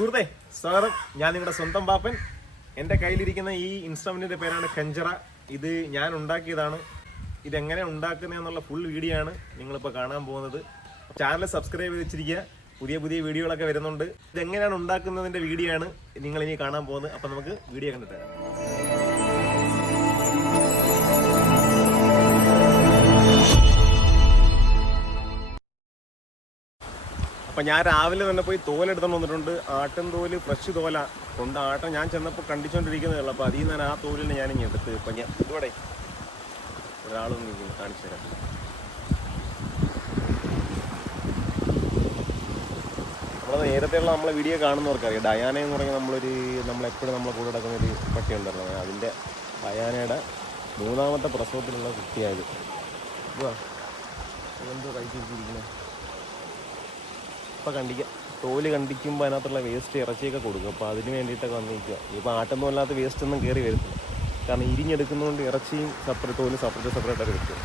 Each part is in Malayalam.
സുഹൃത്തെ സ്വാഗതം ഞാൻ നിങ്ങളുടെ സ്വന്തം പാപ്പൻ എന്റെ കയ്യിലിരിക്കുന്ന ഈ ഇൻസ്ട്രുമെന്റിന്റെ പേരാണ് കഞ്ചറ ഇത് ഞാൻ ഉണ്ടാക്കിയതാണ്. ഇതെങ്ങനെ ഉണ്ടാക്കുന്നതെന്നുള്ള ഫുൾ വീഡിയോ ആണ് നിങ്ങളിപ്പോൾ കാണാൻ പോകുന്നത്. ചാനൽ സബ്സ്ക്രൈബ് ചെയ്ത് വെച്ചിരിക്കുക പുതിയ പുതിയ വീഡിയോകളൊക്കെ വരുന്നുണ്ട്. ഇതെങ്ങനെയാണ് ഉണ്ടാക്കുന്നതിന്റെ വീഡിയോ ആണ് നിങ്ങളിനി കാണാൻ പോകുന്നത്. അപ്പോൾ നമുക്ക് വീഡിയോ കണ്ടിട്ട് അപ്പം ഞാൻ രാവിലെ തന്നെ പോയി തോലെടുത്തോണ്ട് വന്നിട്ടുണ്ട്. ആട്ടൻ തോൽ ഫ്രഷ് തോല കൊണ്ട് ആട്ടം. ഞാൻ ചെന്നപ്പോൾ കണ്ടിച്ചുകൊണ്ടിരിക്കുന്നതേ ഉള്ളൂ അപ്പോൾ അതിൽ നിന്ന് ആ തോലിനെ ഞാൻ ഇനി എടുത്ത് ഇപ്പം ഞാൻ ഇവിടെ ഒരാളൊന്നും നിൽക്കുന്നു കാണിച്ചു തരാം. നമ്മൾ നേരത്തെയുള്ള നമ്മളെ വീഡിയോ കാണുന്നവർക്ക് അറിയാം ഡയാന എന്ന് പറഞ്ഞാൽ നമ്മളൊരു നമ്മളെപ്പോഴും നമ്മളെ കൂടെ നടക്കുന്ന ഒരു പട്ടി ഉണ്ടല്ലോ. അതിന്റെ ഡയാനയുടെ മൂന്നാമത്തെ പ്രസവത്തിലുള്ള കുട്ടിയായത്. എന്തോ കഴിച്ചിരിക്കുന്നത് ഇപ്പം കണ്ടിക്കാം തോൽ കണ്ടിക്കുമ്പോൾ അതിനകത്തുള്ള വേസ്റ്റ് ഇറച്ചിയൊക്കെ കൊടുക്കും. അപ്പോൾ അതിന് വേണ്ടിയിട്ടൊക്കെ വന്നിരിക്കുക ഇപ്പോൾ ആട്ടൊന്നും അല്ലാത്ത വേസ്റ്റ് ഒന്നും കയറി വരുന്നില്ല കാരണം ഇരിഞ്ഞെടുക്കുന്നതുകൊണ്ട് ഇറച്ചിയും സെപ്പറേറ്റ് തോലും സെപ്പറേറ്റ് സെപ്പറേറ്റ് ആയിട്ട്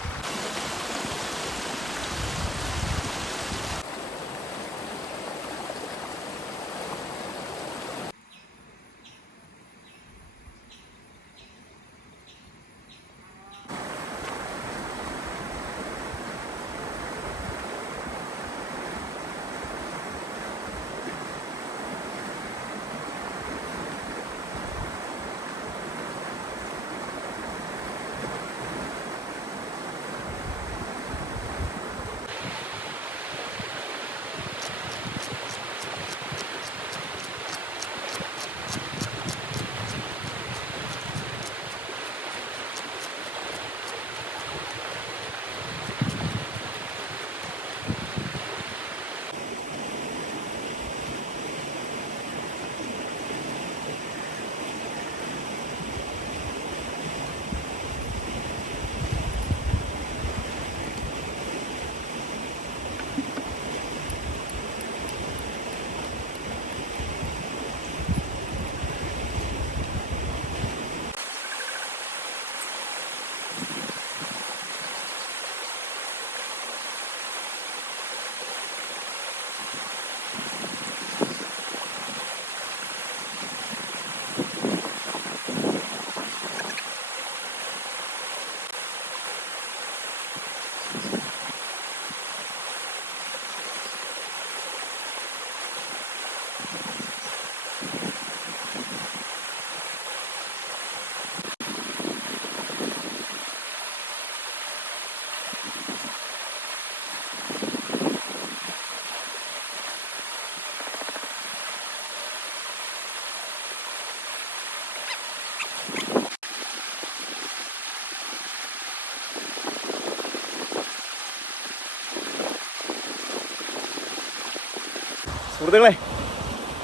സുഹൃത്തുക്കളെ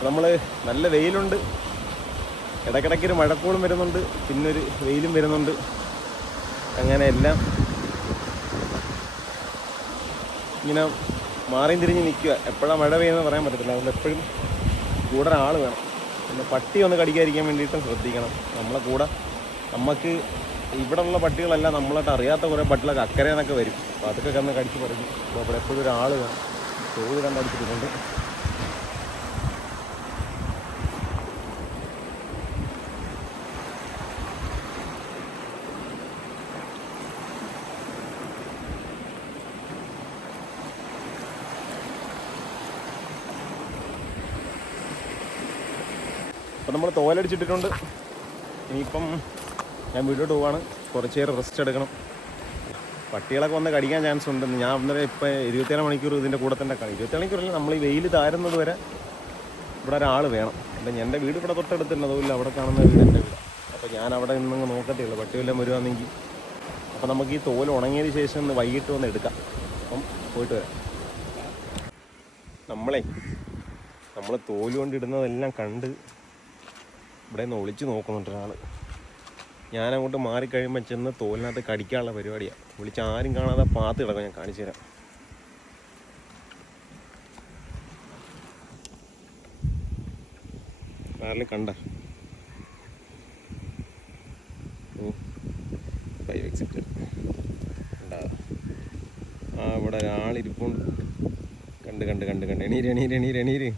നമ്മൾ നല്ല വെയിലുണ്ട്. ഇടയ്ക്കിടയ്ക്ക് ഒരു മഴക്കോളും വരുന്നുണ്ട്. പിന്നൊരു വെയിലും വരുന്നുണ്ട്. അങ്ങനെ എല്ലാം ഇങ്ങനെ മാറിയും തിരിഞ്ഞ് നിൽക്കുക. എപ്പോഴാണ് മഴ പെയ്യുന്നത് പറയാൻ പറ്റത്തില്ല. അതുകൊണ്ട് എപ്പോഴും കൂടെ ഒരാൾ വേണം. പിന്നെ പട്ടി ഒന്ന് കടിക്കാതിരിക്കാൻ വേണ്ടിയിട്ടും ശ്രദ്ധിക്കണം. നമ്മളെ കൂടെ നമുക്ക് ഇവിടെ ഉള്ള പട്ടികളല്ല നമ്മളായിട്ട് അറിയാത്ത കുറേ പട്ടികളൊക്കെ അക്കരെ നിന്നൊക്കെ വരും. അപ്പോൾ അതൊക്കെ കന്ന് കടിച്ച് പറഞ്ഞു അപ്പോൾ അവിടെ എപ്പോഴും ഒരാൾ വേണം. ചോദ്യം കണ്ടടിച്ചിട്ടുണ്ട്. അപ്പം നമ്മൾ തോലടിച്ചിട്ടിട്ടുണ്ട്. ഇനിയിപ്പം ഞാൻ വീട്ടിലോട്ട് പോവാണ്. കുറച്ച് നേരം റെസ്റ്റ് എടുക്കണം. പട്ടികളൊക്കെ വന്ന് കടിക്കാൻ ചാൻസ് ഉണ്ട്. ഞാൻ അന്നേരം ഇപ്പം ഇരുപത്തേഴ് മണിക്കൂർ ഇതിന്റെ കൂടെ തന്നെ കളി. ഇരുപത്തേഴ് മണിക്കൂറല്ല നമ്മൾ ഈ വെയിൽ താരുന്നത് വരെ ഇവിടെ ഒരാൾ വേണം. അപ്പം എന്റെ വീട് ഇവിടെ തൊട്ടടുത്തുണ്ട്. അതുമില്ല അവിടെ കാണുന്ന വീട് എന്റെ വീട്. അപ്പോൾ ഞാൻ അവിടെ നിന്നങ്ങ് നോക്കത്തേ ഉള്ളൂ. പട്ടി വരുവാണെങ്കിൽ അപ്പം നമുക്ക് ഈ തോൽ ഉണങ്ങിയതിന് ശേഷം ഒന്ന് വൈകിട്ട് വന്ന് എടുക്കാം. അപ്പം പോയിട്ട് വരാം. നമ്മളെ നമ്മൾ തോൽ കൊണ്ടിടുന്നതെല്ലാം കണ്ട് ഇവിടെ നിന്ന് ഒളിച്ച് നോക്കുന്നുണ്ട് ഒരാൾ ഞാനങ്ങോട്ട് മാറിക്കഴിയുമ്പോൾ ചെന്ന് തോലിനകത്ത് കടിക്കാനുള്ള പരിപാടിയാണ് വിളിച്ച് ആരും കാണാതെ പാത്ത് കിടക്കാം ഞാൻ കാണിച്ചു തരാം. ആരെങ്കിലും കണ്ട? ഇവിടെ ഒരാളിരിപ്പുണ്ട് കണ്ട് കണ്ട് കണ്ട് കണ്ട്. എണീര് എണീര് എണീര് എണീര്.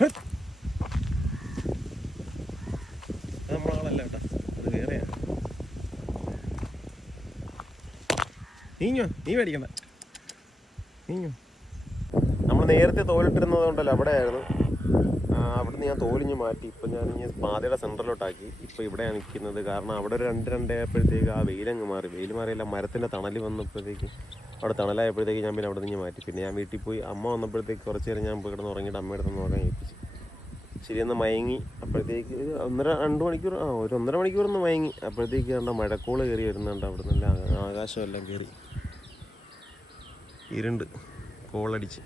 അത് നമ്മളാളല്ല കേട്ടാ അത് വേറെയാ നീഞ്ഞോ നീ മേടിക്കണ്ട നീഞ്ഞോ നമ്മൾ നേരത്തെ തോലിട്ടിരുന്നത് കൊണ്ടല്ലോ അവിടെ ആയിരുന്നു അവിടുന്ന് ഞാൻ തോലിഞ്ഞ് മാറ്റി. ഇപ്പം ഞാൻ ഇനി പാതയുടെ സെന്ററിലോട്ടാക്കി ഇപ്പോൾ ഇവിടെയാണ് നിൽക്കുന്നത്. കാരണം അവിടെ ഒരു രണ്ട് രണ്ടായപ്പോഴത്തേക്ക് ആ വെയിലങ്ങ് മാറി. വെയിൽ മാറിയല്ല മരത്തിന്റെ തണൽ വന്നപ്പോഴത്തേക്ക് അവിടെ തണലായപ്പോഴത്തേക്ക് ഞാൻ പിന്നെ അവിടെ നിന്ന് മാറ്റി. പിന്നെ ഞാൻ വീട്ടിൽ പോയി അമ്മ വന്നപ്പോഴത്തേക്ക് കുറച്ച് നേരം ഞാൻ പോയി കിടന്ന് ഉറങ്ങിയിട്ട് അമ്മയുടെ നിന്ന് ഉറങ്ങാൻ ഏൽപ്പിച്ചു ശരി ഒന്ന് മയങ്ങി. അപ്പോഴത്തേക്ക് ഒരു ഒന്നര രണ്ട് മണിക്കൂർ ആ ഒരു ഒന്നര മണിക്കൂർ ഒന്ന് മയങ്ങി. അപ്പോഴത്തേക്ക് കണ്ട മഴക്കോൾ കയറി വരുന്നുണ്ട്. അവിടെ നല്ല ആകാശമെല്ലാം കയറി. ഇരുണ്ട്. കോളടിച്ച്.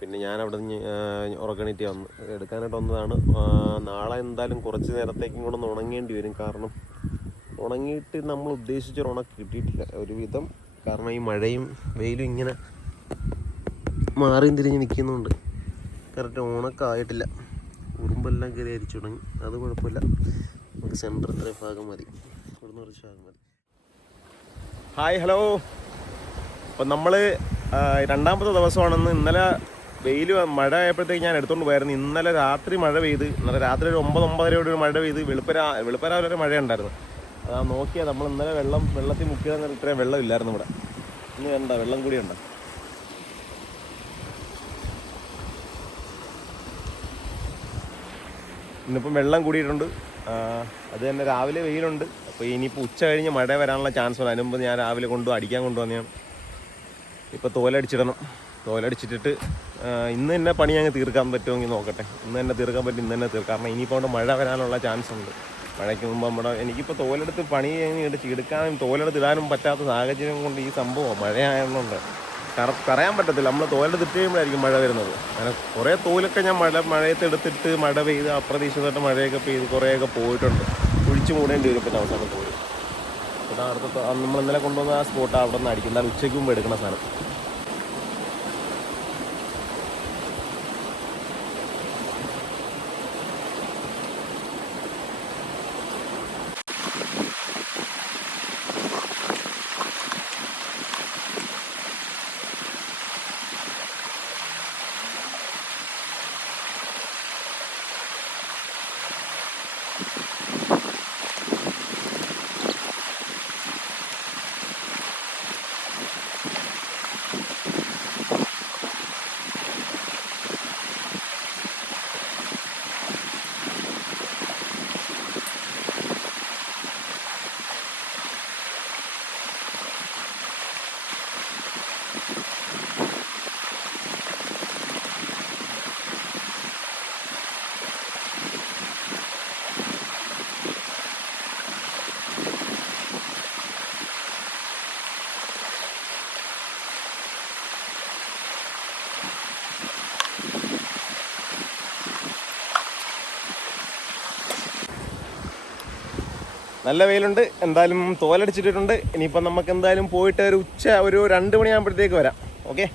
പിന്നെ ഞാൻ അവിടെ നിന്ന് ഉറക്കണിറ്റ് വന്ന്. എടുക്കാനായിട്ട് വന്നതാണ്. നാളെ എന്തായാലും കുറച്ച് നേരത്തേക്കും കൂടെ ഒന്ന് ഉണങ്ങേണ്ടി വരും. കാരണം ഉണങ്ങിയിട്ട് നമ്മൾ ഉദ്ദേശിച്ച ഉണക്ക് കിട്ടിയിട്ടില്ല. ഒരുവിധം. കാരണം ഈ മഴയും വെയിലും ഇങ്ങനെ മാറിയും തിരിഞ്ഞ് നിൽക്കുന്നുണ്ട്. കറക്റ്റ് ഉണക്കായിട്ടില്ല. ഉറുമ്പെല്ലാം കയറി അരിച്ചു തുടങ്ങി അത് കുഴപ്പമില്ല. നമുക്ക് സെന്റർ ഇത്രയും ഭാഗം മതി. ഇവിടുന്ന് കുറച്ച് ഭാഗം മതി. Hi hello. അപ്പം നമ്മൾ രണ്ടാമത്തെ ദിവസമാണെന്ന് ഇന്നലെ വെയിൽ മഴ ആയപ്പോഴത്തേക്ക് ഞാൻ എടുത്തുകൊണ്ട് പോയായിരുന്നു. ഇന്നലെ രാത്രി മഴ പെയ്ത് ഇന്നലെ രാത്രി ഒരു ഒമ്പത് ഒമ്പതരയോടെ ഒരു മഴ പെയ്ത് വെളുപ്പര വെളുപ്പരാവിലെ വരെ മഴ ഉണ്ടായിരുന്നു. അതാ നോക്കിയാൽ നമ്മൾ ഇന്നലെ വെള്ളം വെള്ളത്തിൽ മുക്കിയത് ഇത്രയും വെള്ളം ഇല്ലായിരുന്നു ഇവിടെ. ഇന്ന് വേണ്ട വെള്ളം കൂടി ഉണ്ട്. ഇന്നിപ്പം വെള്ളം കൂടിയിട്ടുണ്ട്. അത് തന്നെ രാവിലെ വെയിലുണ്ട്. അപ്പോൾ ഇനിയിപ്പോൾ ഉച്ച കഴിഞ്ഞ് മഴ വരാനുള്ള ചാൻസ് ഉണ്ട്. അതിനുമ്പോൾ ഞാൻ രാവിലെ കൊണ്ടു അടിക്കാൻ കൊണ്ടുവന്നെയാണ് ഇപ്പോൾ തോലടിച്ചിടണം. തോലടിച്ചിട്ടിട്ട് ഇന്ന് തന്നെ പണി അങ്ങ് തീർക്കാൻ പറ്റുമെങ്കിൽ നോക്കട്ടെ. ഇന്ന് തന്നെ തീർക്കാൻ പറ്റും ഇന്ന് തന്നെ തീർക്കാം. കാരണം ഇനിയിപ്പോൾ അവിടെ മഴ വരാനുള്ള ചാൻസ് ഉണ്ട്. മഴയ്ക്ക് മുമ്പ് നമ്മുടെ എനിക്കിപ്പോൾ തോലെടുത്ത് പണി കഴിഞ്ഞിട്ട് എടുക്കാനും തോലെടുത്ത് ഇടാനും പറ്റാത്ത സാഹചര്യം കൊണ്ട് ഈ സംഭവം മഴയായതുകൊണ്ട് കറ കറയാൻ പറ്റത്തില്ല. നമ്മൾ തോലെടുത്ത് ഇട്ട് കഴിയുമ്പോഴായിരിക്കും മഴ വരുന്നത്. അങ്ങനെ കുറേ തോലൊക്കെ ഞാൻ മഴ മഴയത്ത് എടുത്തിട്ട് മഴ പെയ്ത് അപ്രതീക്ഷിതമായിട്ട് മഴയൊക്കെ പെയ്ത് കുറേയൊക്കെ പോയിട്ടുണ്ട്. ഒഴിച്ചു മൂടേണ്ടി വരും പിന്നെ അവസാനം തോൽ. അടുത്ത നമ്മൾ ഇന്നലെ കൊണ്ടുവന്ന ആ സ്പോട്ട് അവിടെ നിന്ന് അടിക്കും എന്നാൽ ഉച്ചയ്ക്ക് മുമ്പ് എടുക്കുന്ന സാധനം. നല്ല വെയിലുണ്ട്. എന്തായാലും തോലടിച്ചിട്ടിട്ടുണ്ട്. ഇനിയിപ്പം നമുക്ക് എന്തായാലും പോയിട്ട് ഒരു ഉച്ച ഒരു രണ്ട് മണിയാകുമ്പോഴത്തേക്ക് വരാം. ഓക്കെ?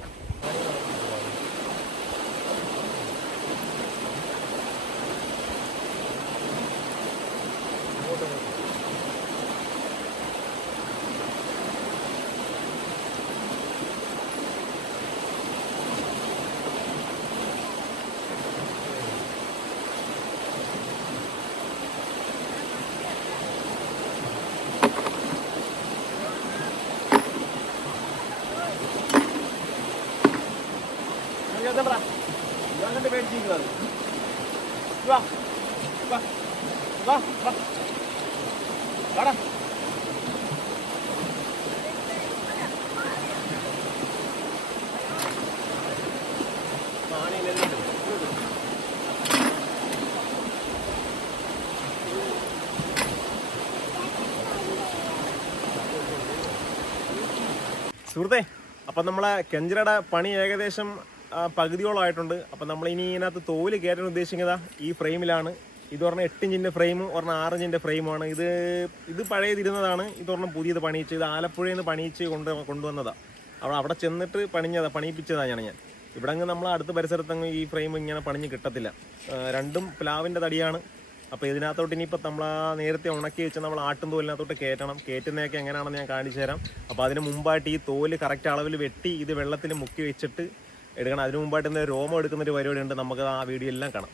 സുഹൃത്തെ അപ്പം നമ്മളെ കെഞ്ചിറയുടെ പണി ഏകദേശം പകുതിയോളമായിട്ടുണ്ട്. അപ്പം നമ്മൾ ഇനി ഇതിനകത്ത് തോൽ കയറ്റാൻ ഉദ്ദേശിക്കുന്നത് ഈ ഫ്രെയിമിലാണ്. ഇത് പറഞ്ഞ എട്ട് ഇഞ്ചിന്റെ ഫ്രെയിം ഒരെണ്ണം ആറ് ഇഞ്ചിന്റെ ഫ്രെയിമാണ് ഇത് ഇത് പഴയതിരുന്നതാണ്. ഇത് പറഞ്ഞ പുതിയത് പണിയിച്ച് ഇത് ആലപ്പുഴയിൽ നിന്ന് പണിയിച്ച് കൊണ്ട് കൊണ്ടുവന്നതാണ് അവിടെ അവിടെ ചെന്നിട്ട് പണിഞ്ഞതാണ് പണിയിപ്പിച്ചതാണ് ഞാൻ ഞാൻ. ഇവിടെ അങ്ങ് നമ്മൾ അടുത്ത പരിസരത്തങ്ങ് ഈ ഫ്രെയിം ഇങ്ങനെ പണിഞ്ഞ് കിട്ടത്തില്ല. രണ്ടും പ്ലാവിന്റെ തടിയാണ്. അപ്പോൾ ഇതിനകത്തോട്ട് ഇനിയിപ്പോൾ നമ്മൾ ആ നേരത്തെ ഉണക്കി വെച്ച് നമ്മൾ ആട്ടും തോലിനകത്തോട്ട് കയറ്റണം കയറ്റുന്നതൊക്കെ എങ്ങനെയാണെന്ന് ഞാൻ കാണിച്ചു തരാം. അപ്പോൾ അതിന് മുമ്പായിട്ട് ഈ തോൽ കറക്റ്റ് അളവിൽ വെട്ടി ഇത് വെള്ളത്തിൽ മുക്കി വെച്ചിട്ട് എടുക്കണം. അതിന് മുമ്പായിട്ട് രോമം എടുക്കുന്നൊരു പരിപാടി ഉണ്ട്. നമുക്ക് ആ വീഡിയോ എല്ലാം കാണാം.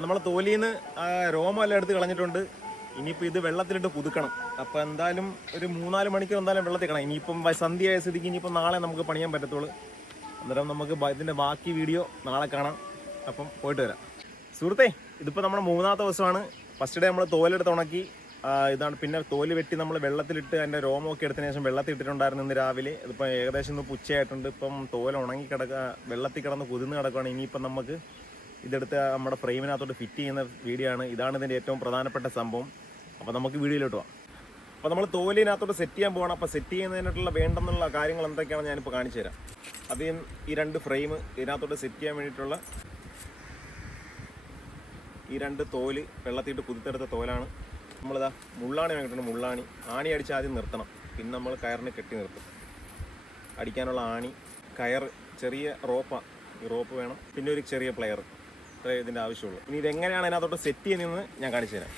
അപ്പം നമ്മൾ തോലിയിൽ രോമം എല്ലാം എടുത്ത് കളഞ്ഞിട്ടുണ്ട്. ഇനിയിപ്പോൾ ഇത് വെള്ളത്തിലിട്ട് പുതുക്കണം. അപ്പോൾ എന്തായാലും ഒരു മൂന്നാൽ മണിക്കൂർ എന്തായാലും വെള്ളത്തിൽ കളണം ഇനിയിപ്പം സന്ധ്യയായ സ്ഥിതിക്ക് ഇനിയിപ്പം നാളെ നമുക്ക് പണിയാൻ പറ്റത്തുള്ളൂ. അന്നേരം നമുക്ക് ഇതിന്റെ ബാക്കി വീഡിയോ നാളെ കാണാം. അപ്പം പോയിട്ട് വരാം. സുഹൃത്തെ ഇതിപ്പോൾ നമ്മുടെ മൂന്നാമത്തെ ദിവസമാണ്. ഫസ്റ്റ് ഡേ നമ്മൾ തോലെടുത്ത് ഉണക്കി. ഇതാണ് പിന്നെ തോൽ വെട്ടി നമ്മൾ വെള്ളത്തിലിട്ട് അതിന്റെ രോമമൊക്കെ എടുത്തതിന് ശേഷം വെള്ളത്തിൽ ഇട്ടിട്ടുണ്ടായിരുന്നു ഇന്ന് രാവിലെ. ഇതിപ്പോൾ ഏകദേശം ഇന്ന് പുച്ചയായിട്ടുണ്ട് ഇപ്പം തോൽ ഉണങ്ങി കിടക്കുക വെള്ളത്തിൽ കിടന്ന് കുതിർന്ന് കിടക്കുകയാണ് ഇനിയിപ്പം നമുക്ക് ഇതെടുത്ത് നമ്മുടെ ഫ്രെയിമിനകത്തോട്ട് ഫിറ്റ് ചെയ്യുന്ന വീഡിയോ ആണ് ഇതാണ് ഇതിന്റെ ഏറ്റവും പ്രധാനപ്പെട്ട സംഭവം. അപ്പോൾ നമുക്ക് വീഡിയോയിലോട്ട് പോകാം അപ്പോൾ നമ്മൾ തോലിനകത്തോട്ട് സെറ്റ് ചെയ്യാൻ പോകണം അപ്പോൾ സെറ്റ് ചെയ്യുന്നതിനായിട്ടുള്ള വേണ്ടെന്നുള്ള കാര്യങ്ങൾ എന്തൊക്കെയാണെന്ന് ഞാനിപ്പോൾ കാണിച്ചു തരാം. ആദ്യം ഈ രണ്ട് ഫ്രെയിം ഇതിനകത്തോട്ട് സെറ്റ് ചെയ്യാൻ വേണ്ടിയിട്ടുള്ള ഈ രണ്ട് തോൽ വെള്ളത്തിയിട്ട് കുതിർത്തെടുത്ത തോലാണ്. നമ്മളിതാ മുള്ളാണി വാങ്ങിയിട്ടുണ്ട് മുള്ളാണി. ആണി അടിച്ച് ആദ്യം നിർത്തണം. പിന്നെ നമ്മൾ കയറിന് കെട്ടി നിർത്തും. അടിക്കാനുള്ള ആണി കയർ ചെറിയ റോപ്പാണ് ഈ റോപ്പ് വേണം. പിന്നെ ഒരു ചെറിയ പ്ലെയർ. ഇതിന്റെ ആവശ്യമുള്ളൂ. ഇനി ഇതെങ്ങനെയാണ് അതിനകത്തോട്ട് സെറ്റ് ചെയ്യുന്നതെന്ന് ഞാൻ കാണിച്ചു തരാം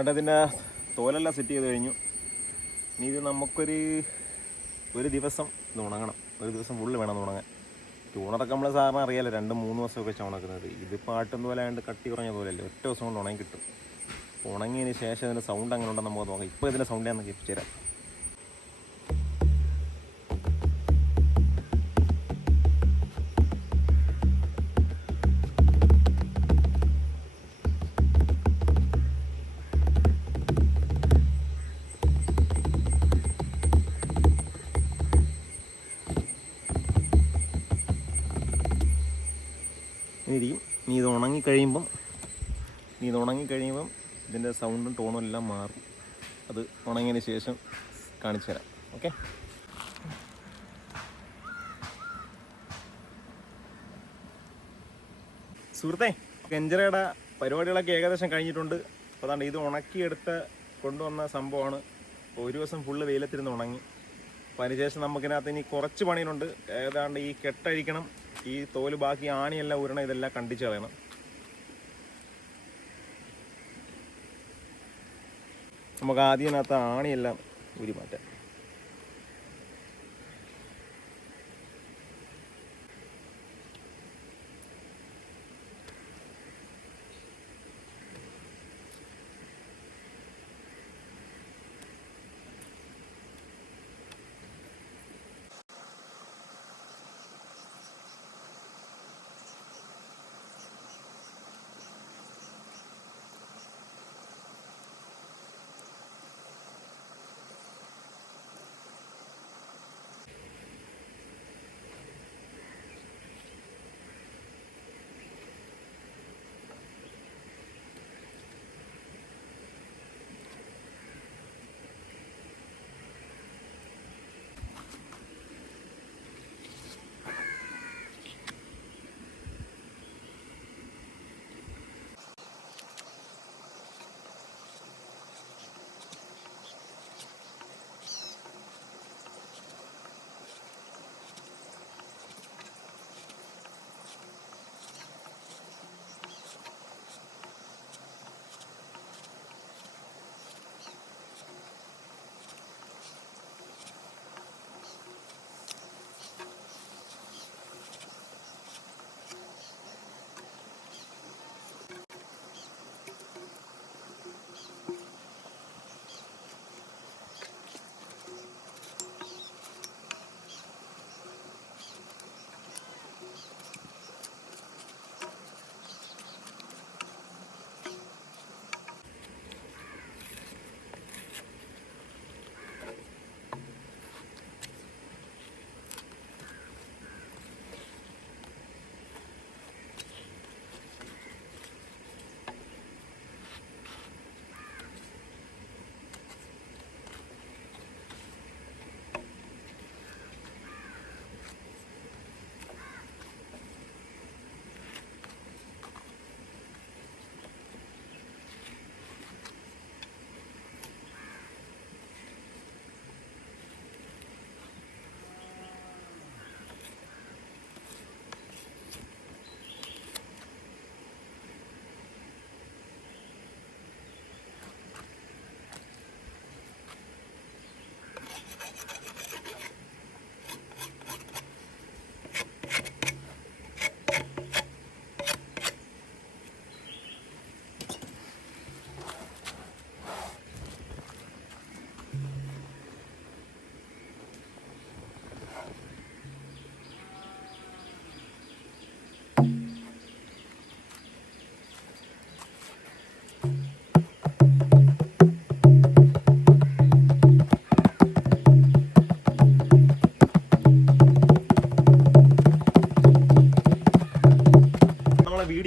അവിടെ ഇതിന്റെ തോലെല്ലാം സെറ്റ് ചെയ്ത് കഴിഞ്ഞു. ഇനി ഇത് നമുക്കൊരു ഒരു ദിവസം ഇത് ഉണങ്ങണം. ഒരു ദിവസം ഫുള്ള് വേണം ഉണങ്ങാൻ. ചൂണറൊക്കെ നമ്മൾ സാറിന് അറിയാലോ രണ്ട് മൂന്ന് ദിവസമൊക്കെ വെച്ചാണ് ഉണക്കുന്നത്. ഇത് പാട്ടും പോലെ ആയതുകൊണ്ട് കട്ടി കുറഞ്ഞ പോലെയല്ലേ ഒറ്റ ദിവസം കൊണ്ട് ഉണങ്ങി കിട്ടും. ഉണങ്ങിയതിന് ശേഷം ഇതിന്റെ സൗണ്ട് അങ്ങനെ ഉണ്ടെന്ന് നമുക്ക് നോക്കാം. ഇപ്പോൾ ഇതിന്റെ സൗണ്ട് ഞാൻ കേൾപ്പിച്ചു തരാം. ഇരിക്കും. ഇനി ഇത് ഉണങ്ങിക്കഴിയുമ്പം ഇനി ഇത് ഉണങ്ങിക്കഴിയുമ്പം ഇതിന്റെ സൗണ്ടും ടോണും എല്ലാം മാറും. അത് ഉണങ്ങിയതിന് ശേഷം കാണിച്ചു തരാം. ഓക്കെ? സുഹൃത്തെ കെഞ്ചറയുടെ പരിപാടികളൊക്കെ ഏകദേശം കഴിഞ്ഞിട്ടുണ്ട്. അപ്പോൾ അതാണ്ട് ഇത് ഉണക്കിയെടുത്ത് കൊണ്ടുവന്ന സംഭവമാണ്. ഒരു ദിവസം ഫുള്ള് വെയിലത്തിരുന്ന് ഉണങ്ങി. അപ്പോൾ അതിനുശേഷം നമുക്കിനകത്ത് ഇനി കുറച്ച് പണിയുണ്ട് ഏതാണ്ട് ഈ കെട്ടഴിക്കണം ഈ തോൽ ബാക്കി ആണിയെല്ലാം ഉരണം ഇതെല്ലാം കണ്ടിച്ച് കളയണം. നമുക്ക് ആദ്യം അതിനകത്ത് ആണിയെല്ലാം ഊരി മാറ്റാം.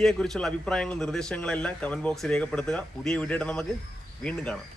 വീഡിയോയെക്കുറിച്ചുള്ള അഭിപ്രായങ്ങളും നിർദ്ദേശങ്ങളെല്ലാം കമന്റ് ബോക്സിൽ രേഖപ്പെടുത്തുക. പുതിയ വീഡിയോയുടെ നമുക്ക് വീണ്ടും കാണാം.